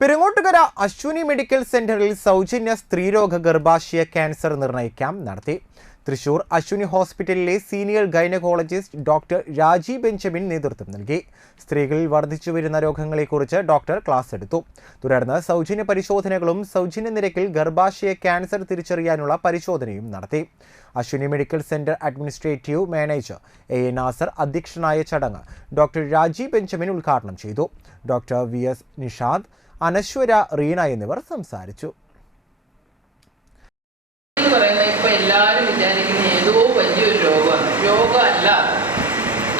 Perungottukara Ashwini medical സെന്ററിൽ സൗജന്യ സ്ത്രീരോഗ ഗർഭാശയ ക്യാൻസർ നിർണയിക്കാം നടത്തി. തൃശൂർ അശ്വിനി ഹോസ്പിറ്റലിലെ senior gynaecologist doctor Raji Benjamin നേതൃത്വം നൽകി. സ്ത്രീകളിൽ വർദ്ധിച്ചു വരുന്ന രോഗങ്ങളെക്കുറിച്ച് ഡോക്ടർ ക്ലാസ് എടുത്തു. തുടർന്ന് സൗജന്യ പരിശോധനകളും സൗജന്യ നിരക്കിൽ ഗർഭാശയ ക്യാൻസർ തിരിച്ചറിയാനുള്ള പരിശോധനയും നടത്തി. Ashwini medical centre administrative manager A. A. Nasar അധ്യക്ഷനായ ചടങ്ങ് ഡോക്ടർ രാജി ബെഞ്ചമിൻ ഉദ്ഘാടനം ചെയ്തു. Doctor V. S. Nishad Anaswara Reena എന്നിവർ സംസാരിച്ചു. രോഗമല്ല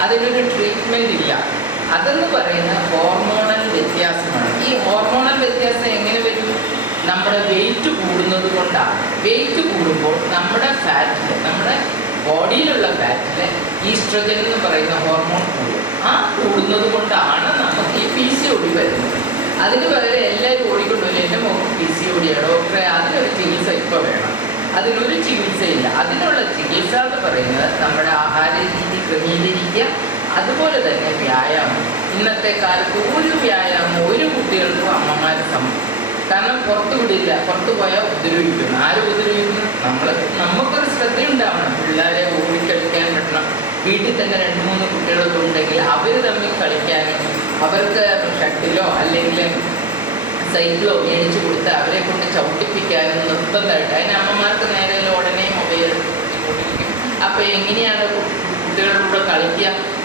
അതിനൊരു ട്രീറ്റ്മെന്റ് ഇല്ല. അതെന്ന് പറയുന്ന ഹോർമോണൽ വ്യത്യാസമാണ്. ഈ ഹോർമോണൽ വ്യത്യാസം എങ്ങനെ വരും? നമ്മുടെ വെയിറ്റ് കൂടുന്നത് കൊണ്ടാണ്. വെയിറ്റ് കൂടുമ്പോൾ നമ്മുടെ ഫാറ്റിൽ നമ്മുടെ ബോഡിയിലുള്ള ഫാറ്റിൽ ഈസ്ട്രജൻ എന്ന് പറയുന്ന ഹോർമോൺ കൂടും. ആ കൂടുന്നത് കൊണ്ടാണ് നമുക്ക് ഈ പി സി ഒടി വരുന്നത്. അതിന് പകരം എല്ലാവരും ഓടിക്കൊണ്ടുവരും. എന്റെ മോക്ക് പി സി ഒടിയാണ് ഡോക്ടറെ അതിനൊരു ചികിത്സ ഇപ്പോൾ വേണം. അതിനൊരു ചികിത്സയില്ല. അതിനുള്ള ചികിത്സ എന്ന് പറയുന്നത് രീതി ക്രമീകരിക്കുക അതുപോലെ തന്നെ വ്യായാമം. ഇന്നത്തെ കാലത്ത് ഒരു വ്യായാമം ഒരു കുട്ടികൾക്കും അമ്മമാർ സം കാരണം പുറത്തു വിടില്ല പുറത്തു പോയാൽ ഉപദ്രവിക്കുന്നു ആര് ഉപദ്രവിക്കുന്നു നമ്മൾ നമുക്കൊരു ശ്രദ്ധ ഉണ്ടാവണം പിള്ളേരെ ഓടിക്കളിക്കാൻ പറ്റണം വീട്ടിൽ തന്നെ രണ്ട് മൂന്ന് കുട്ടികളൊക്കെ ഉണ്ടെങ്കിൽ അവർ തമ്മിൽ കളിക്കാനും അവർക്ക് ഷട്ടിലോ അല്ലെങ്കിൽ സൈക്കിളോ മേടിച്ചു കൊടുത്ത് അവരെ കൊണ്ട് ചവിട്ടിപ്പിക്കാനും നിർബന്ധമായിട്ട്. അതിന് അമ്മമാർക്ക് നേരെ ഉടനെ മൊബൈൽ അപ്പോൾ എങ്ങനെയാണ് posterior Roca, le decía